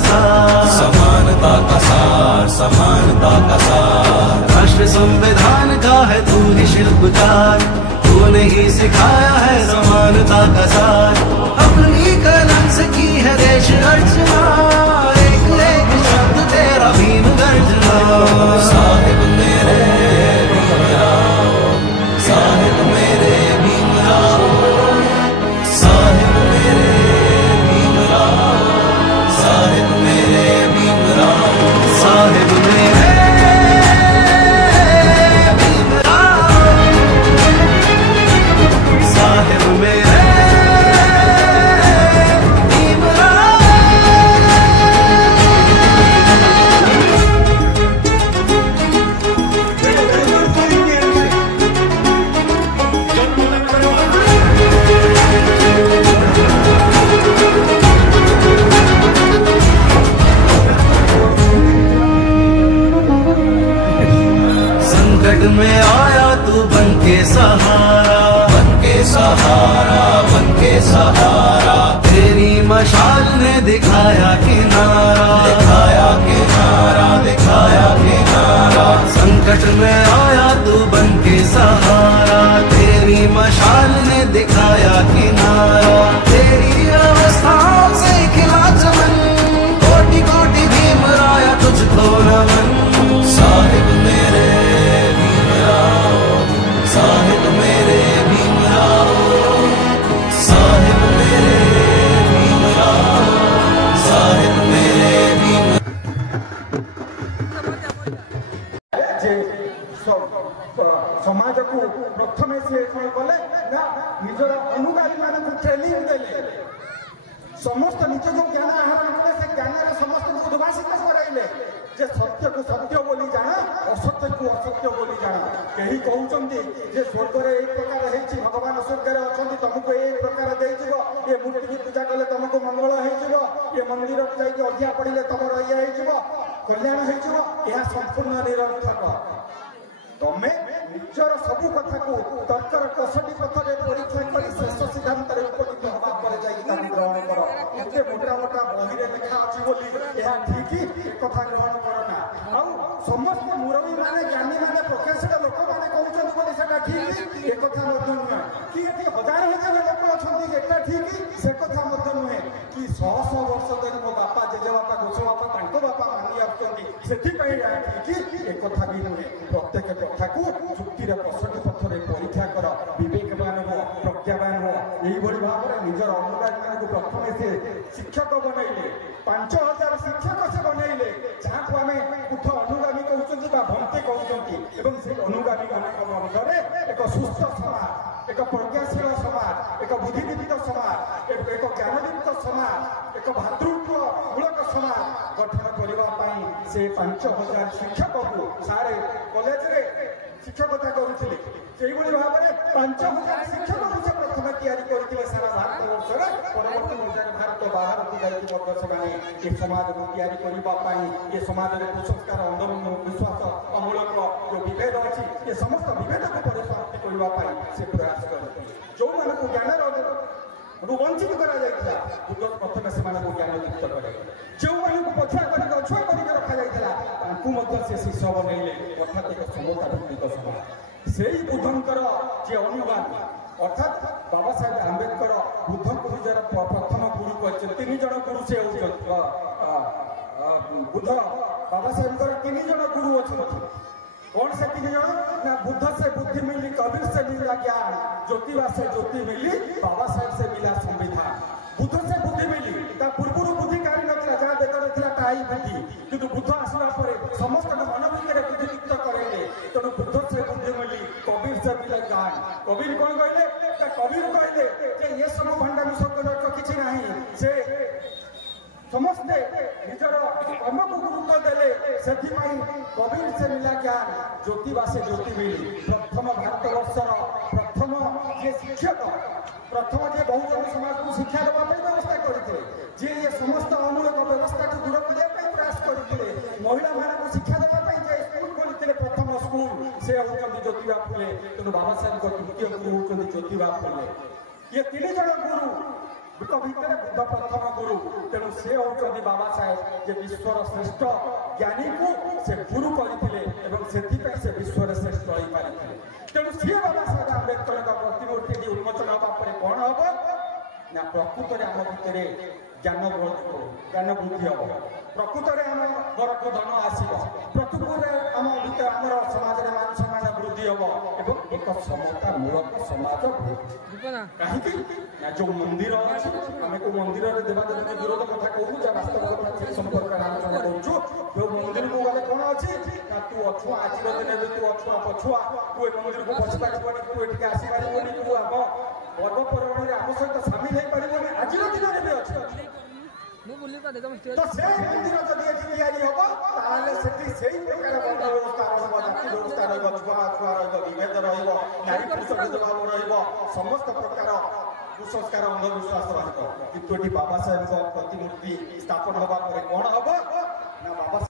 सार, समानता का सार, समानता का सार। राष्ट्र संविधान का है तू ही शिल्पकार, तूने ही सिखाया है समानता का सार। अपनी कलम से की है देश अर्चना, एक एक शब्द तेरा भीम गर्जना। साहिब मेरे भीमराव, साहिब मेरे भीमराव, साहिब मेरे भीमराव, साहिब मेरे भीमराव, साहिब मेरे भीमराव, साहिब मेरे संकट में आया तू बन के सहारा, बन के सहारा, बन के सहारा। तेरी मशाल ने दिखाया किनारा, दिखाया किनारा, दिखाया किनारा। संकट में आया तू बन के सहारा, तेरी मशाल ने दिखाया किनारा। तेरी अवस्थाओं से खिला चमन, कोटि कोटि भीमराया तुझको नमन। साहिब मेरे भीमराव, साहिब मेरे भीमराव, साहिब मेरे भीमराव, साहिब मेरे भीमराव। समाज को प्रथम सी कौन कले ना निजर अनुगामी मानक ट्रेनिंग देले, समस्त निज जो ज्ञान आहरण कले से ज्ञान समस्त को उद्भाषित कराइले जे सत्य को सत्य बोली जाना, असत्य को असत्य बोली जाना। कहीं कहते जे स्वर्ग एक प्रकार है, भगवान स्वर्ग अच्छा तुमको एक प्रकार देव, ये मूर्ति की पूजा कले तुमको मंगल हो, ये मंदिर जाकि अधिया पड़े तुम रहा कल्याण हो, संपूर्ण निरर्थक। तमें निजर सबू कथा को तर्कर कसटी पथरे परीक्षा कर शेष सिद्धांत उपनीत हवा पर ग्रहण कर। एते मोटा मोटा बही लेखा अच्छी बोली ठीक कथा ग्रहण कर ना। आ समस्त मुरबी माने ज्ञानी माने प्रोफेसर लोक मैंने कहते ठीक, एक कथा नुहे कि हजार हजार लोक अच्छा ठीक, से कथा नुहे कि शह शह वर्ष धरी मो बापा जेजे बापा गोस बापा बापा मानि आसुँच से एक कथा भी नुहे। प्रत्येक कथा को चुक्तिर कसटी पथरे परीक्षा कर, विवेकवान हो, प्रज्ञावान हो। यही भाव में निजर अनुगामी मान प्रथम से शिक्षक बनइले, 5000 शिक्षक से बनइले, जहाँ को आम बुद्ध अनुगामी कहते भंते कहते। से अनुगामी मान मध्य एक सुस्थ समाज, एक प्रज्ञाशील समाज, एक बुद्धिदीप्त समाज, एक ज्ञानदीप्त समाज, एक भातृत्व मूलक समाज गठन करने से 5000 शिक्षक को सारे कॉलेज रे शिक्षकता करुले। भाव में 5000 शिक्षक को से प्रथम या सारा भारत वर्ष परवर्ती पर्यायर भारत बाहर को जाने समाज को या समाज में कुसंस्कार अंध विश्वास अमूलक जो विभेद अच्छी ये समस्त विभेद को परिसमाप्ति करने से प्रयास करते। जो मानक ज्ञान वंचित बुद्ध प्रथम से ज्ञान युक्त करे, जो मानक पछुआ कर अछुआ कर रखा जाता से शिष्य बनइले, अर्थात एक समता भित्तिक समाज। से बुद्धंकर जे अनुगामी अर्थात बाबा साहेब आंबेडकर बुद्ध को निजर प्रथम गुरु कहते। 3 जन गुरु से बुद्ध बाबा साहेब 3 जन गुरु अच्छा। कौन से 3 जन ना बुद्ध से बुद्धि मिली, कबीर से मिला ज्ञान, ज्योतिबा से ज्योति मिली, बाबा साहेब से मिला संविधान। बुद्ध से बुद्धि मिली, पूर्व बुद्धि कारी नथिला, जहाँ देखा ताई बुद्धि, किंतु बुद्ध आसला समस्त मन भितर बुद्धियुक्त करेंगे। तेणु बुद्ध से बुद्धि मिली, कबीर से मिला ज्ञान। कबीर कौन कहले? कबीर कहले ये सब भंडामी शब्द किसी ना से समस्ते निजर कर्म को गुरुत्व देले, से कबीर से मिला ज्ञान, ज्योतिबा से ज्योति मिली। प्रथम भारत वर्षर प्रथम जे शिक्षक, प्रथम जे बहुजन समाज को शिक्षा देवाई व्यवस्था करते, जे ये समस्त अमूलक व्यवस्था को दूर करने प्रयास करते, महिला मान शिक्षा देवाई स्कूल खोलते प्रथम स्कूल से होती ज्योतिबा फुले। तेणु बाबा साहेब द्वितीय गुरु होती ज्योतिबा फुले। ये 3 जन गुरु ଭିତରେ ବୁଦ୍ଧ ପ୍ରଥମ ଗୁରୁ। ତେଣୁ ସେ ହେଉଛନ୍ତି ବାବା ସାହେବ, ଯେ ବିଶ୍ୱର ଶ୍ରେଷ୍ଠ ଜ୍ଞାନୀକୁ ସେ ଗୁରୁ କରିଥିଲେ ଏବଂ ସେଥିପାଇଁ ସେ ବିଶ୍ୱରେ ଶ୍ରେଷ୍ଠ ହୋଇପାରିଥିଲେ। ତେଣୁ ସିଏ ବାବା ସାହେବ ଆମ୍ବେଦକରଙ୍କ ପ୍ରତିମୂର୍ତ୍ତି ଉନ୍ମୋଚନ ହେବା ପରେ କ'ଣ ହବ ନା ପ୍ରକୃତରେ ଆମ ଭିତରେ ଜ୍ଞାନ ବୃଦ୍ଧି ହବ, ପ୍ରକୃତରେ ଆମ ଘରକୁ ଧନ ଆସିବ, ପ୍ରକୃତରେ ଆମ ଭିତରେ ଆମର ସମାଜରେ ମାନ ସମ୍ମାନ ବୃଦ୍ଧି ହବ ଏବଂ ଏକ ସମତା ମୂଳକ ସମାଜ କାହିଁକି ନା ଯୋଉ ମନ୍ଦିର ଅଛି, ଆମେ କୋଉ ମନ୍ଦିରରେ ଦେବାଦେବୀଙ୍କ ବିରୋଧ କଥା କହୁଛୁ, ଯାହା ବାସ୍ତବ କଥା ସେ ସମ୍ପର୍କରେ ଆଲୋଚନା କରୁଛୁ। ଯୋଉ ମନ୍ଦିରକୁ ଗଲେ କ'ଣ ଅଛି ନା ତୁ ଅଛୁଆ, ଆଜିର ଦିନରେ ତୁ ଅଛୁଆ ପଛୁଆ, ତୁ ଏ ମନ୍ଦିରକୁ ବସି ପାରିବନି, ତୁ ଏଠିକି ଆସିପାରିବନି, ତୁ ଆମ ପର୍ବପର୍ବାଣୀରେ ଆମ ସହିତ ସାମିଲ ହେଇପାରିବନି, ଆଜିର ଦିନରେ ବି ଅଛି। ତ ସେଇ ମନ୍ଦିର ଯଦି ଏଠି ତିଆରି ହବ ତାହେଲେ ସେଠି ସେଇ ପ୍ରକାର ବର୍ଣ୍ଣ ବ୍ୟବସ୍ଥା ରହିବ, ଜାତି ବ୍ୟବସ୍ଥା ରହିବ, ଛୁଆ ରହିବ, ବିଭେଦ ରହିବ, ନାରୀ ପୁରୁଷ ଭେଦଭାବ ରହିବ, ସମସ୍ତ ପ୍ରକାର କୁସଂସ୍କାର ଅନ୍ଧବିଶ୍ୱାସ ରହିବ। କିନ୍ତୁ ଏଠି ବାବା ସାହେବଙ୍କ ପ୍ରତିମୂର୍ତ୍ତି ସ୍ଥାପନ ହେବା ପରେ କ'ଣ ହବ ନା ବାବା